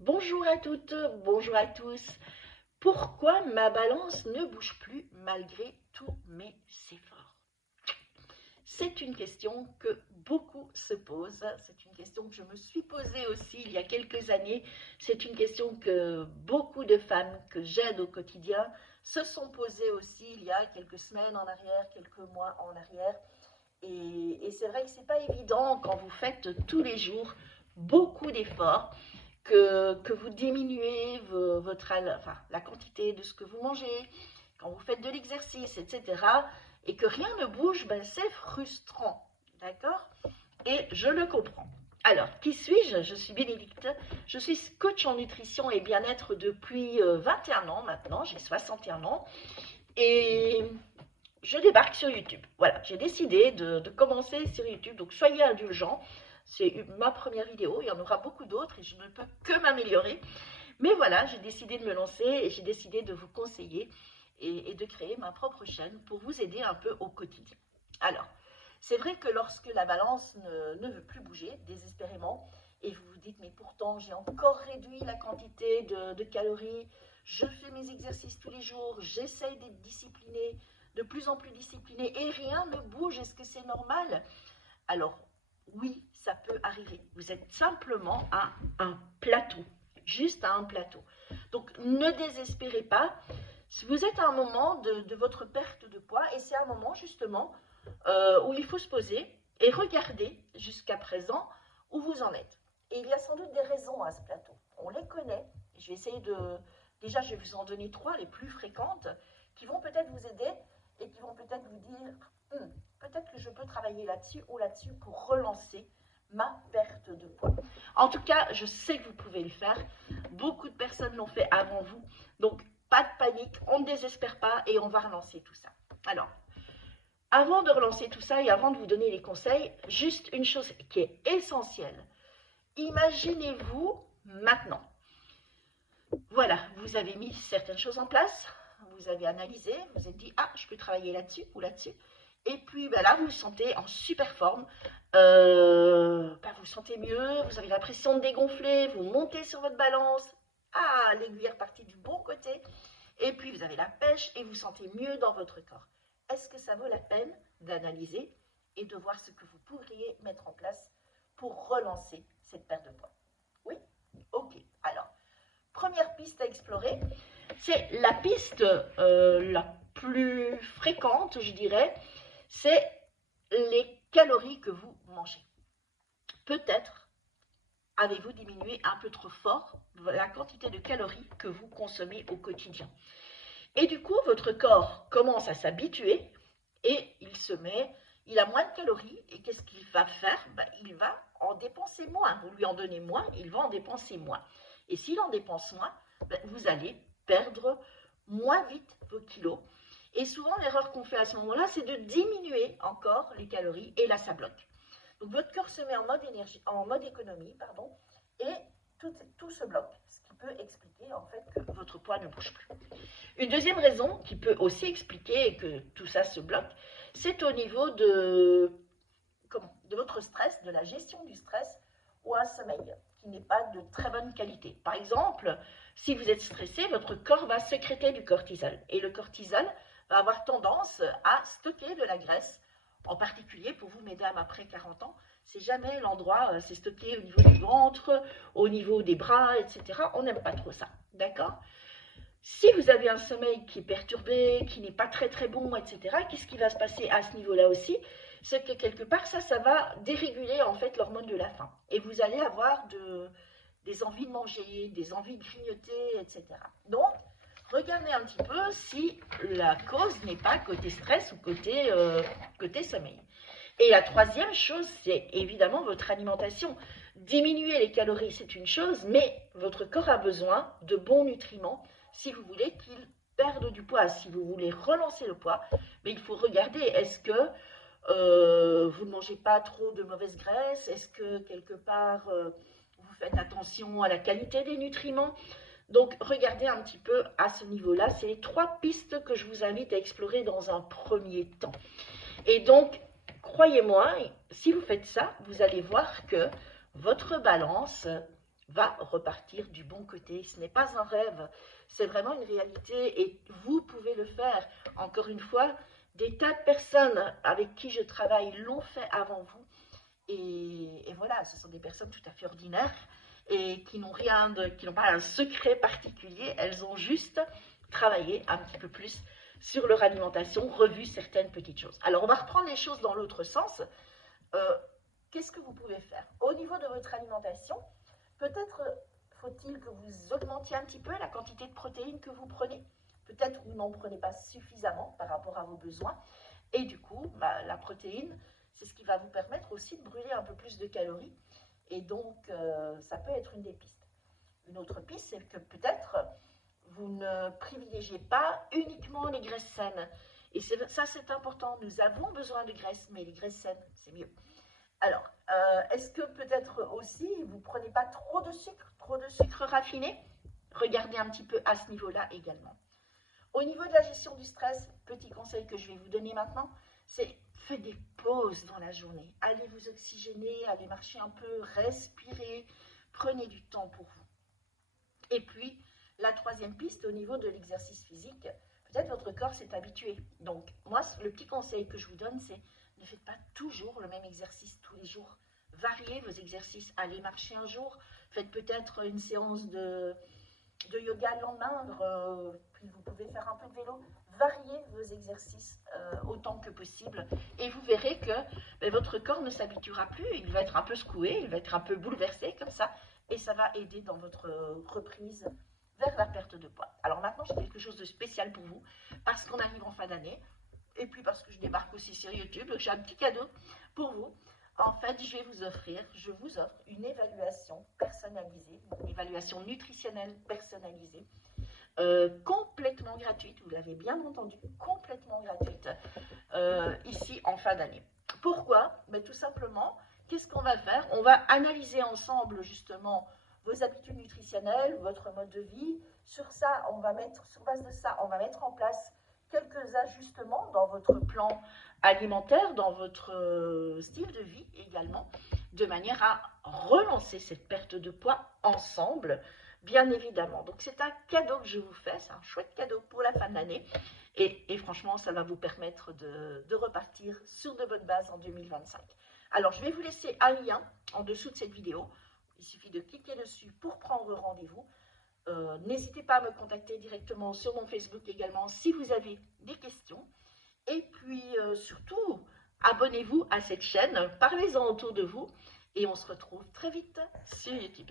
Bonjour à toutes, bonjour à tous. Pourquoi ma balance ne bouge plus malgré tous mes efforts? C'est une question que beaucoup se posent. C'est une question que je me suis posée aussi il y a quelques années. C'est une question que beaucoup de femmes que j'aide au quotidien se sont posées aussi il y a quelques semaines en arrière, quelques mois en arrière. Et c'est vrai que ce n'est pas évident quand vous faites tous les jours beaucoup d'efforts que vous diminuez enfin, la quantité de ce que vous mangez, quand vous faites de l'exercice, etc., et que rien ne bouge, ben, c'est frustrant. D'accord? Et je le comprends. Alors, qui suis-je? Je suis Bénédicte. Je suis coach en nutrition et bien-être depuis 21 ans maintenant. J'ai 61 ans. Et je débarque sur YouTube. Voilà, j'ai décidé de commencer sur YouTube. Donc, soyez indulgents. C'est ma première vidéo, il y en aura beaucoup d'autres et je ne peux que m'améliorer. Mais voilà, j'ai décidé de me lancer et j'ai décidé de vous conseiller et de créer ma propre chaîne pour vous aider un peu au quotidien. Alors, c'est vrai que lorsque la balance ne veut plus bouger désespérément et vous vous dites mais pourtant j'ai encore réduit la quantité de calories, je fais mes exercices tous les jours, j'essaye d'être disciplinée, de plus en plus disciplinée et rien ne bouge, est-ce que c'est normal? Alors, oui, ça peut arriver. Vous êtes simplement à un plateau, juste à un plateau. Donc, ne désespérez pas. Vous êtes à un moment de votre perte de poids et c'est un moment justement où il faut se poser et regarder jusqu'à présent où vous en êtes. Et il y a sans doute des raisons à ce plateau. On les connaît. Je vais essayer de... Déjà, je vais vous en donner trois, les plus fréquentes, qui vont peut-être vous aider et qui vont peut-être vous dire peut-être que je peux travailler là-dessus ou là-dessus pour relancer ma perte de poids. En tout cas, je sais que vous pouvez le faire. Beaucoup de personnes l'ont fait avant vous. Donc, pas de panique, on ne désespère pas et on va relancer tout ça. Alors, avant de relancer tout ça et avant de vous donner les conseils, juste une chose qui est essentielle. Imaginez-vous maintenant. Voilà, vous avez mis certaines choses en place, vous avez analysé, vous vous êtes dit, ah, je peux travailler là-dessus ou là-dessus. Et puis ben là, vous vous sentez en super forme, vous vous sentez mieux, vous avez l'impression de dégonfler, vous montez sur votre balance, ah, l'aiguille est repartie du bon côté, et puis vous avez la pêche et vous sentez mieux dans votre corps. Est-ce que ça vaut la peine d'analyser et de voir ce que vous pourriez mettre en place pour relancer cette perte de poids? Oui? Ok. Alors, première piste à explorer, c'est la piste la plus fréquente, je dirais, c'est les calories que vous mangez. Peut-être avez-vous diminué un peu trop fort la quantité de calories que vous consommez au quotidien. Et du coup, votre corps commence à s'habituer et il a moins de calories. Et qu'est-ce qu'il va faire? Il va en dépenser moins. Vous lui en donnez moins, il va en dépenser moins. Et s'il en dépense moins, vous allez perdre moins vite vos kilos. Et souvent, l'erreur qu'on fait à ce moment-là, c'est de diminuer encore les calories et là, ça bloque. Donc, votre corps se met en mode économie, pardon, et tout se bloque, ce qui peut expliquer en fait que votre poids ne bouge plus. Une deuxième raison qui peut aussi expliquer que tout ça se bloque, c'est au niveau de votre stress, de la gestion du stress ou un sommeil qui n'est pas de très bonne qualité. Par exemple, si vous êtes stressé, votre corps va sécréter du cortisol et le cortisol va avoir tendance à stocker de la graisse, en particulier pour vous, mesdames, après 40 ans. C'est jamais l'endroit, c'est stocké au niveau du ventre, au niveau des bras, etc. On n'aime pas trop ça, d'accord? Si vous avez un sommeil qui est perturbé, qui n'est pas très très bon, etc., qu'est-ce qui va se passer à ce niveau-là aussi? C'est que quelque part, ça va déréguler en fait l'hormone de la faim. Et vous allez avoir des envies de manger, des envies de grignoter, etc. Donc, regardez un petit peu si la cause n'est pas côté stress ou côté sommeil. Et la troisième chose, c'est évidemment votre alimentation. Diminuer les calories, c'est une chose, mais votre corps a besoin de bons nutriments si vous voulez qu'il perde du poids, si vous voulez relancer le poids. Mais il faut regarder, est-ce que vous ne mangez pas trop de mauvaise graisse? Est-ce que quelque part, vous faites attention à la qualité des nutriments? Donc, regardez un petit peu à ce niveau-là. C'est les trois pistes que je vous invite à explorer dans un premier temps. Et donc, croyez-moi, si vous faites ça, vous allez voir que votre balance va repartir du bon côté. Ce n'est pas un rêve, c'est vraiment une réalité et vous pouvez le faire. Encore une fois, des tas de personnes avec qui je travaille l'ont fait avant vous. Et voilà, ce sont des personnes tout à fait ordinaires et qui n'ont qui n'ont pas un secret particulier. Elles ont juste travaillé un petit peu plus sur leur alimentation, revu certaines petites choses. Alors, on va reprendre les choses dans l'autre sens. Euh, Qu'est-ce que vous pouvez faire? Au niveau de votre alimentation, peut-être faut-il que vous augmentiez un petit peu la quantité de protéines que vous prenez. Peut-être vous n'en prenez pas suffisamment par rapport à vos besoins. Et du coup, la protéine, c'est ce qui va vous permettre aussi de brûler un peu plus de calories. Et donc, ça peut être une des pistes. Une autre piste, c'est que peut-être vous ne privilégiez pas uniquement les graisses saines. Et ça, c'est important. Nous avons besoin de graisses, mais les graisses saines, c'est mieux. Alors, est-ce que peut-être aussi vous ne prenez pas trop de sucre raffiné? Regardez un petit peu à ce niveau-là également. Au niveau de la gestion du stress, petit conseil que je vais vous donner maintenant, c'est faites des pauses dans la journée. Allez vous oxygéner, allez marcher un peu, respirez, prenez du temps pour vous. Et puis, la troisième piste, au niveau de l'exercice physique, peut-être votre corps s'est habitué. Donc, moi, le petit conseil que je vous donne, c'est ne faites pas toujours le même exercice tous les jours. Variez vos exercices. Allez marcher un jour, faites peut-être une séance de yoga le lendemain, puis vous pouvez faire un peu de vélo. Variez vos exercices autant que possible et vous verrez que votre corps ne s'habituera plus, il va être un peu secoué, il va être un peu bouleversé comme ça et ça va aider dans votre reprise vers la perte de poids. Alors maintenant, j'ai quelque chose de spécial pour vous parce qu'on arrive en fin d'année et puis parce que je débarque aussi sur YouTube, j'ai un petit cadeau pour vous. En fait, je vous offre une évaluation personnalisée, une évaluation nutritionnelle personnalisée, complètement gratuite, vous l'avez bien entendu, complètement gratuite, ici en fin d'année. Pourquoi? Tout simplement, qu'est-ce qu'on va faire? On va analyser ensemble justement vos habitudes nutritionnelles, votre mode de vie. Sur base de ça, on va mettre en place quelques ajustements dans votre plan alimentaire, dans votre style de vie également, de manière à relancer cette perte de poids ensemble, bien évidemment. Donc c'est un cadeau que je vous fais, c'est un chouette cadeau pour la fin de l'année. Et franchement, ça va vous permettre de repartir sur de bonnes bases en 2025. Alors, je vais vous laisser un lien en dessous de cette vidéo. Il suffit de cliquer dessus pour prendre rendez-vous. N'hésitez pas à me contacter directement sur mon Facebook également si vous avez des questions. Et puis, surtout, abonnez-vous à cette chaîne, parlez-en autour de vous. Et on se retrouve très vite sur YouTube.